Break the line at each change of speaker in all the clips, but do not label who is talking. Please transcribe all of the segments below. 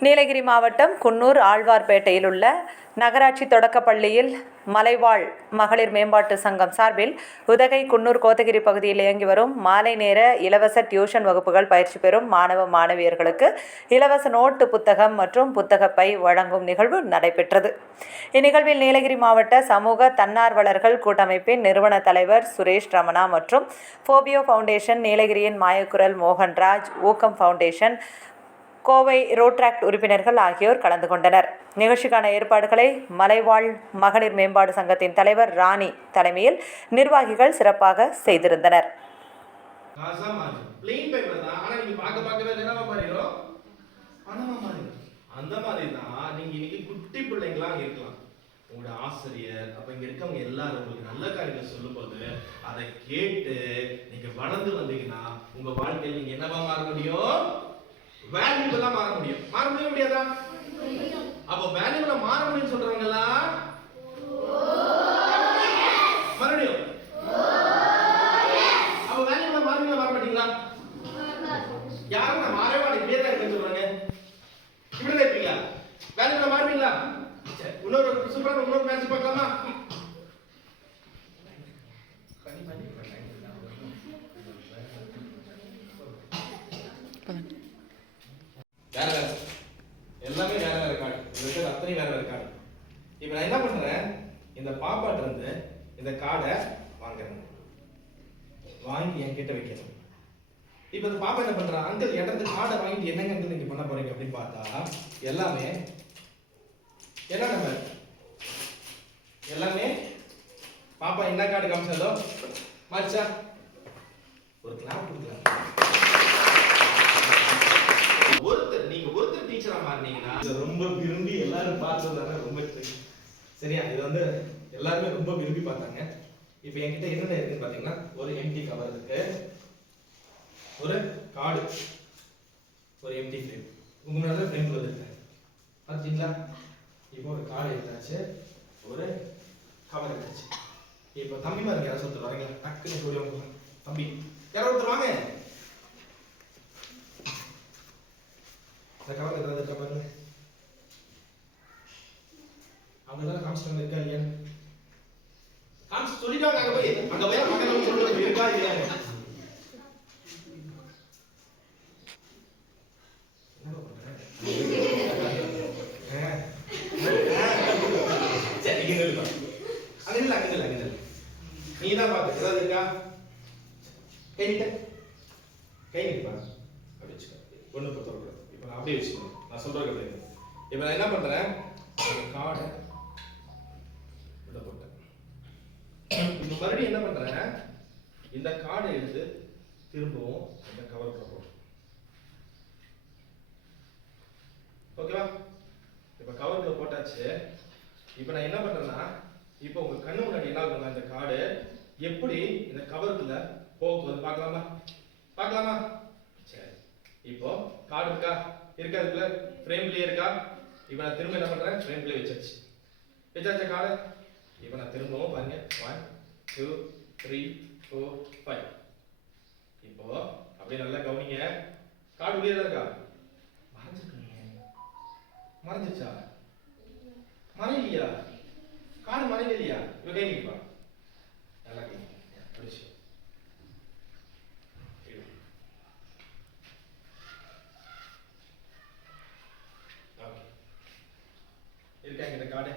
நீலகிரி மாவட்டம் குன்னூர் ஆழ்வார்பேட்டையில் உள்ள நகராட்சி தொடக்கப்பள்ளியில் மலைவாழ் மகளிர் மேம்பாட்டு சங்கம் சார்பில் உதகை குன்னூர் கோத்தகிரி பகுதியில் இயங்கி வரும் மாலை நேர இலவச டியூஷன் வகுப்புகள் பயிற்சி பெறும் மாணவ மாணவியர்களுக்கு இலவச நோட்டு புத்தகம் மற்றும் புத்தகப்பை வழங்கும் நிகழ்வு நடைபெற்றது. இந்நிகழ்வில் நீலகிரி மாவட்ட சமூக தன்னார்வலர்கள் கூட்டமைப்பின் நிறுவன தலைவர் சுரேஷ் ரமணா மற்றும் ஃபோபியோ ஃபவுண்டேஷன் நீலகிரியின் மாயக்குரல் மோகன்ராஜ் ஊக்கம் ஃபவுண்டேஷன் கோவை ரோட்ராக்ட் உறுப்பினர்கள் ஆகியோர் கலந்து கொண்டனர். நிகழ்ச்சிக்கான ஏற்பாடுகளை மலைவாழ் மகளிர் மேம்பாடு சங்கத்தின் தலைவர் ராணி தலைமையில் நிர்வாகிகள் சிறப்பாக செய்திருந்தனர்.
அந்த மாதிரி தான் நீங்க இன்னைக்கு குட்டி பிள்ளைங்களா இருக்கலாம். உங்களோட ஆசிரியர் அப்ப இங்க இருக்கவங்க எல்லாரும் உங்களுக்கு நல்ல காரியங்கள் சொல்லும்போது அதை கேட்டு நீங்க வளர்ந்து வந்தீங்கன்னா உங்க வாழ்க்கையில் நீங்க என்னவா மாற முடியும்? வேல்யூபிளா மாற முடியும். மாற முடியும் முடியாதா? அப்போ வேல்யூபிளா மாற முடியும்னு சொல்றவங்களா? மறுபடியும். அப்ப வேல்யூபிளா மாறுவீங்களா மாற மாட்டீங்களா? யாரும் நான் மாறவே மாட்டேன். இப்படியே தான் இருக்குன்னு சொல்றாங்க. இப்படி தான் இருப்பீங்களா வேல்யூபிளா மாறுவீங்களா? சரி, இன்னொரு சூப்பரான இன்னொரு மேட்ச் பார்க்கலாமா? வேற வேற. எல்லாமே வேற வேற கார்டு இந்த இருக்கிற அத்தனை வேற வேற கார்டு இப்போ நான் என்ன பண்றேன்? இந்த பாப்பாட்ட இருந்து இந்த கார்டை வாங்குறேன். வாங்கி என்கிட்ட வைக்கிறேன் இப்போ இந்த பாப்பா என்ன பண்றா? அங்கிள் இடத்து கார்டை வாங்கிட்டு என்னங்க uncle நீங்க பண்ண போறீங்க அப்படின்னு பார்த்தா எல்லாமே என்ன நம்பர் எல்லாமே பாப்பா என்ன கார்டு காமிச்சாலோ மச்சா ஒரு கிளாப் கொடுக்கலாம். ஒருத்தர் நீங்க ஒருத்தர் டீச்சரா மாறினீங்கன்னா ரொம்ப விரும்பி எல்லாரும் பார்த்ததுனால ரொம்ப சரியா? இது வந்து எல்லாருமே ரொம்ப விரும்பி பார்த்தாங்க. இப்போ என்கிட்ட என்னென்ன இருக்குன்னு பார்த்தீங்கன்னா ஒரு எம்டி கவர் இருக்கு. ஒரு கார்டு ஒரு எம்டி ஃப்ரேம் உங்க முன்னாடி ஃப்ரேம் வந்துருக்கேன். பார்த்தீங்களா இப்போ ஒரு கார்டு எடுத்தாச்சு. ஒரு கவர் எடுத்தாச்சு. இப்போ தம்பி மாதிரி யாராவது ஒருத்தர் வரீங்களா டக்குன்னு சொல்லி தம்பி யாராவது ஒருத்தர் வாங்க. இந்த கவர் ஏதாவது இருக்கா பாருங்க அவங்க தான் காமிச்சிட்டாங்க இருக்கா இல்லையா காமிச்சு சொல்லிட்டாங்க அங்க போய் அங்க போய் வந்து சொல்லுங்க இருக்கா இல்லையா பண்ற? ஆ. சரி, இங்க நில்லுப்பா. அங்க நில்லு, அங்க நில்லு, அங்க நில்லு. நீதான் பாத்து ஏதாவது இருக்கா கை நீட்ட கை நீட்டுப்பா அப்படி வச்சுக்க ஒண்ணு பொறுத்த கூடாது இப்போ நான் அப்படியே வச்சுக்கணும் நான் சொல்ற கேளுங்க இப்போ நான் என்ன பண்றேன்? காடை கார்டை போட்டேன். இப்போ மறுபடியும் என்ன பண்றேன்? இந்த கார்டை எடுத்து திரும்பவும் இந்த கவருக்குள்ள போடுறோம் ஓகேவா? இப்போ கவருக்குள்ள போட்டாச்சு. இப்போ நான் என்ன பண்றேன்னா இப்போ உங்க கண்ணு முன்னாடி என்ன ஆகுதுன்னா இந்த கார்டு எப்படி இந்த கவருக்குள்ள போக போகுது பார்க்கலாமா? பார்க்கலாமா? இப்போ கார்டு இருக்கா? இருக்கா இதுக்குள்ள? ஃப்ரேம்லயே இருக்கா? இப்போ நான் திரும்ப என்ன பண்றேன்? ஃப்ரேம்லயே வச்சாச்சு வச்சாச்சா கார்டு இப்போ நான் திரும்பவும் பாருங்க. One two three four five இப்போ அப்படியே நல்லா கவனிங்க. கார்டு உள்ளே தான் இருக்கா? மறைஞ்சிருக்கீங்க மறைஞ்சிச்சா மறையிலையா? கார்டு மறையிலையா? இவ கை நிற்பா நல்லா கை பிடிச்சி காடு.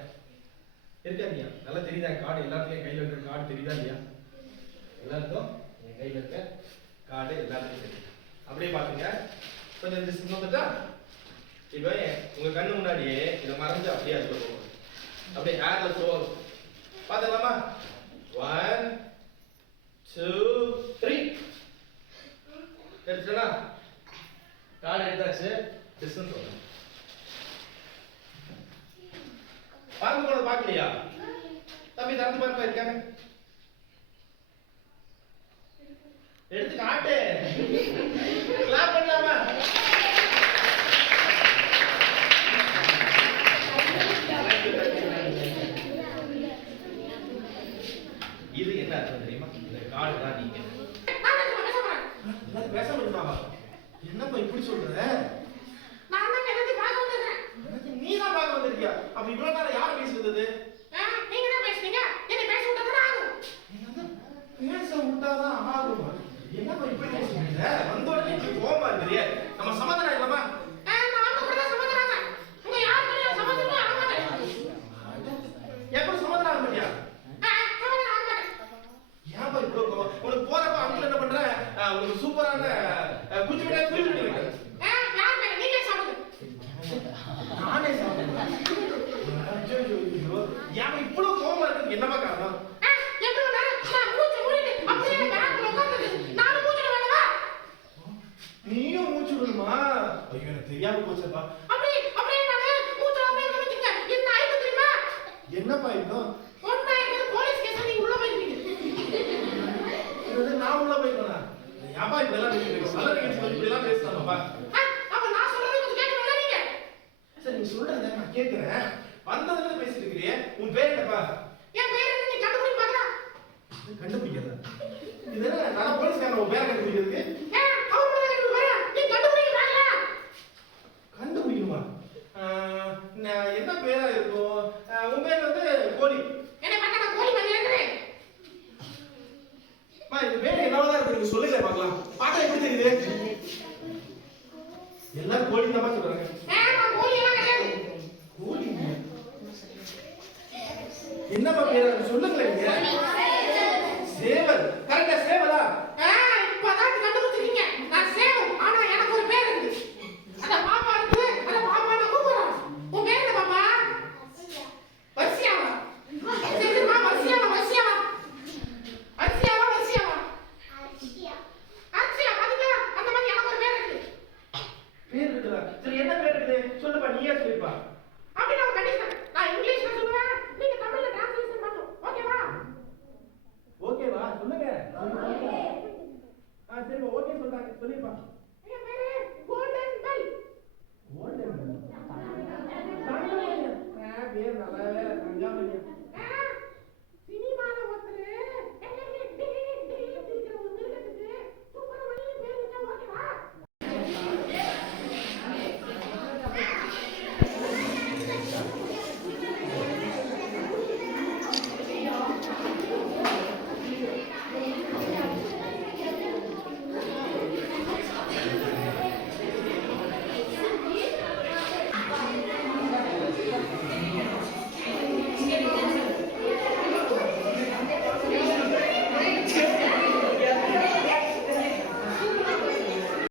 இருக்கா இல்லையா? நல்லா தெரியுதா காடு? எல்லாத்துலயும் கையில இருக்கிற காடு தெரியுதா இல்லையா? எல்லாருக்கும்? என் கையில இருக்க காடு எல்லாத்துக்கும் தெரியும். அப்படியே பார்த்துங்க. கொஞ்சம் இந்த சின்ன வந்துட்டா? இப்போ உங்க கண்ணு முன்னாடியே இதை மறைஞ்சு அப்படியே அது போகும் அப்படியே ஹேரில் த்ரோ பார்த்துக்கலாமா? ஒன் டூ த்ரீ எடுத்துட்டா கார்டு எடுத்தாச்சு. டிஸ்டன்ஸ் வரும் போய் திறந்து பார்க்க இருக்காங்க எடுத்து காட்டு. ஐயோ எனக்கு தெரியாம போச்சப்பா.
அப்படியே அப்படியே நானு மூத்தவங்க பேர் வச்சுங்க என்ன ஆயிட்டு தெரியுமா
என்னப்பா இன்னும்
ஒன்னா போலீஸ் கேஸ் நீங்க உள்ள போயிருக்கீங்க.
இது நான் உள்ள போயிருக்கேனா? ஏப்பா இப்பெல்லாம் பேசுறீங்க நல்ல நிகழ்ச்சி சொல்லி இப்பெல்லாம்
பேசுறாங்கப்பா. அப்ப நான் சொல்றது கொஞ்சம் கேட்கணும்ல நீங்க.
சரி நீ சொல்றத நான் கேட்கிறேன் வந்ததுல பேசிட்டு இருக்கிறியே உன் பேர் என்னப்பா? எல்லாம் கோழி தான் சொல்றாங்க.
கோழி
என்னப்பா பேர் சொல்லுங்களேன் சேவல். Felipe?